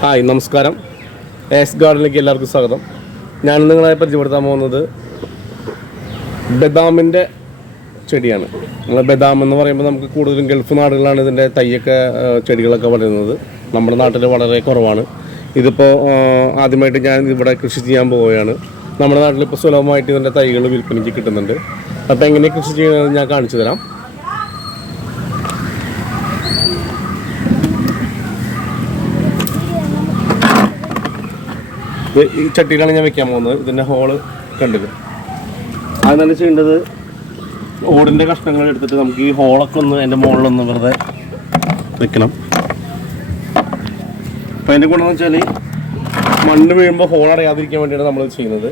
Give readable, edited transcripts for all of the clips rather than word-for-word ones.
Hi, നമസ്കാരം. S ഗാർഡനിലേക്ക് എല്ലാവർക്കും സ്വാഗതം. ഞാൻ നിങ്ങളെ പരിചയപ്പെടുത്താൻ പോകുന്നത് ബദാമിൻ്റെ ചെടിയാണ്. നമ്മൾ ബദാം എന്ന് പറയുമ്പോൾ നമുക്ക് കൂടുതലും ഗൾഫ് നാടുകളിലാണ് ഇതിൻ്റെ തൈയൊക്കെ ചെടികളൊക്കെ വളരുന്നത്. നമ്മുടെ നാട്ടിൽ വളരെ കുറവാണ്. ഇതിപ്പോൾ ആദ്യമായിട്ട് ഞാൻ ഇവിടെ കൃഷി ചെയ്യാൻ പോവുകയാണ്. നമ്മുടെ നാട്ടിലിപ്പോൾ സുലഭമായിട്ട് ഇതിൻ്റെ തൈകൾ വിൽപ്പനയ്ക്ക് കിട്ടുന്നുണ്ട്. അപ്പോൾ എങ്ങനെ കൃഷി ചെയ്യുന്നത് ഞാൻ കാണിച്ചു തരാം. ഈ ചട്ടിയിലാണ് ഞാൻ വെക്കാൻ പോകുന്നത്. ഇതിൻ്റെ ഹോള് കണ്ടില്ല. അത് തന്നെ ചെയ്യേണ്ടത്, ഓടിൻ്റെ കഷ്ണങ്ങൾ എടുത്തിട്ട് നമുക്ക് ഈ ഹോളൊക്കെ ഒന്ന് അതിൻ്റെ മുകളിലൊന്ന് വെറുതെ വെക്കണം. അപ്പം അതിൻ്റെ ഗുണമെന്ന് വെച്ചാൽ മണ്ണ് വീഴുമ്പോൾ ഹോൾ അടയാതിരിക്കാൻ വേണ്ടിയാണ് നമ്മൾ ചെയ്യുന്നത്.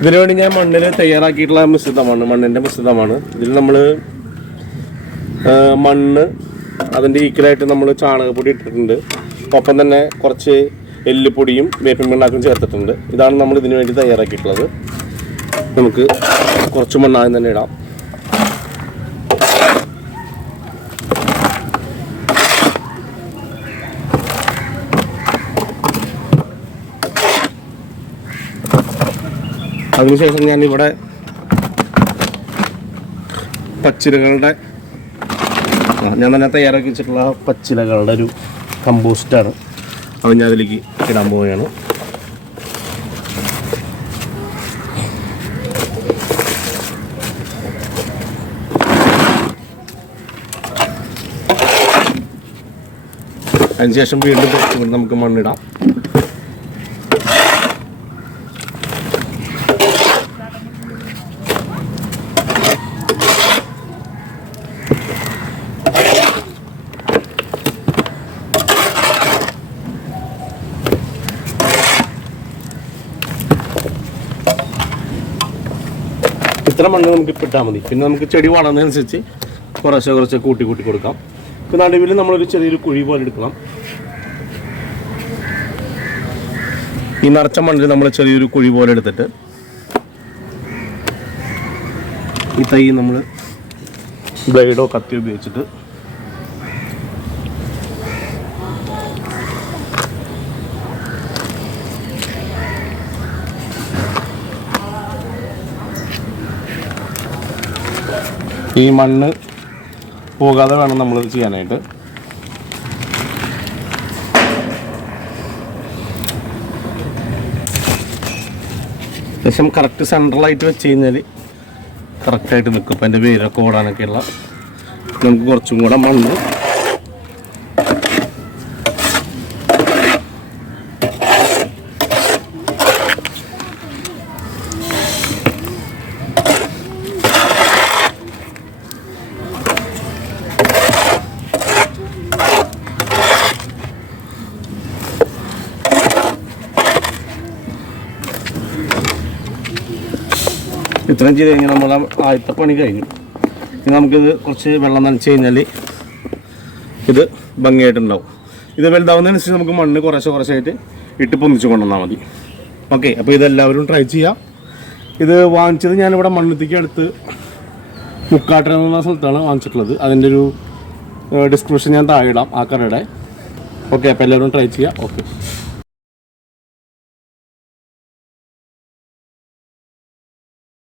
ഇതിനു വേണ്ടി ഞാൻ മണ്ണിൽ തയ്യാറാക്കിയിട്ടുള്ള മിശ്രിതമാണ്, മണ്ണിൻ്റെ മിശ്രിതമാണ്. ഇതിൽ നമ്മൾ മണ്ണ് അതിൻ്റെ ഈക്വലായിട്ട് നമ്മൾ ചാണകപ്പൊടി ഇട്ടിട്ടുണ്ട്. ഒപ്പം തന്നെ കുറച്ച് എല്ലുപൊടിയും വേപ്പിൻ പിണ്ണാക്കും ചേർത്തിട്ടുണ്ട്. ഇതാണ് നമ്മൾ ഇതിനു വേണ്ടി തയ്യാറാക്കിയിട്ടുള്ളത്. നമുക്ക് കുറച്ച് മണ്ണാദ്യം തന്നെ ഇടാം. അതിനുശേഷം ഞാനിവിടെ ഞാൻ തന്നെ തയ്യാറാക്കി വെച്ചിട്ടുള്ള പച്ചിലകളുടെ ഒരു കമ്പോസ്റ്റാണ്. അത് ഞാൻ അതിലേക്ക് ഇടാൻ പോവുകയാണ്. അതിനുശേഷം വീണ്ടും നമുക്ക് മണ്ണിടാം. ഇത്ര മണ്ണ് നമുക്ക് ഇട്ടാൽ മതി. പിന്നെ നമുക്ക് ചെടി വളർന്നതനുസരിച്ച് കുറച്ച് കൂട്ടി കൊടുക്കാം. ഇപ്പം നടുവിൽ നമ്മളൊരു ചെറിയൊരു കുഴി പോലെ എടുക്കണം. ഈ നിറച്ച മണ്ണിൽ നമ്മൾ ചെറിയൊരു കുഴി പോലെ എടുത്തിട്ട് ഈ തൈ നമ്മൾ ബ്ലേഡോ കത്തി ഉപയോഗിച്ചിട്ട് ഈ മണ്ണ് പോകാതെ വേണം നമ്മളിത് ചെയ്യാനായിട്ട്. ശേഷം കറക്റ്റ് സെൻട്രലായിട്ട് വെച്ച് കഴിഞ്ഞാൽ കറക്റ്റായിട്ട് നിൽക്കും. അപ്പം എൻ്റെ വേരൊക്കെ ഓടാനൊക്കെയുള്ള നമുക്ക് കുറച്ചും കൂടെ മണ്ണ് ഇത്രയും ചെയ്ത് കഴിഞ്ഞാൽ നമ്മൾ ആദ്യത്തെ പണി കഴിഞ്ഞു. ഇനി നമുക്കിത് കുറച്ച് വെള്ളം നനച്ച് കഴിഞ്ഞാൽ ഇത് ഭംഗിയായിട്ടുണ്ടാവും. ഇത് വലുതാവുന്നതിനനുസരിച്ച് നമുക്ക് മണ്ണ് കുറച്ചായിട്ട് ഇട്ട് പൊന്നിച്ച് കൊണ്ടുവന്നാൽ മതി. ഓക്കെ, അപ്പോൾ ഇതെല്ലാവരും ട്രൈ ചെയ്യാം. ഇത് വാങ്ങിച്ചത് ഞാനിവിടെ മണ്ണുത്തിക്ക് അടുത്ത് മുക്കാട്ടര എന്ന സ്ഥലത്താണ് വാങ്ങിച്ചിട്ടുള്ളത്. അതിൻ്റെ ഒരു ഡിസ്ക്രിപ്ഷൻ ഞാൻ താഴെ ഇടാം ആ കടയുടെ. ഓക്കെ, അപ്പോൾ എല്ലാവരും ട്രൈ ചെയ്യാം. ഓക്കെ.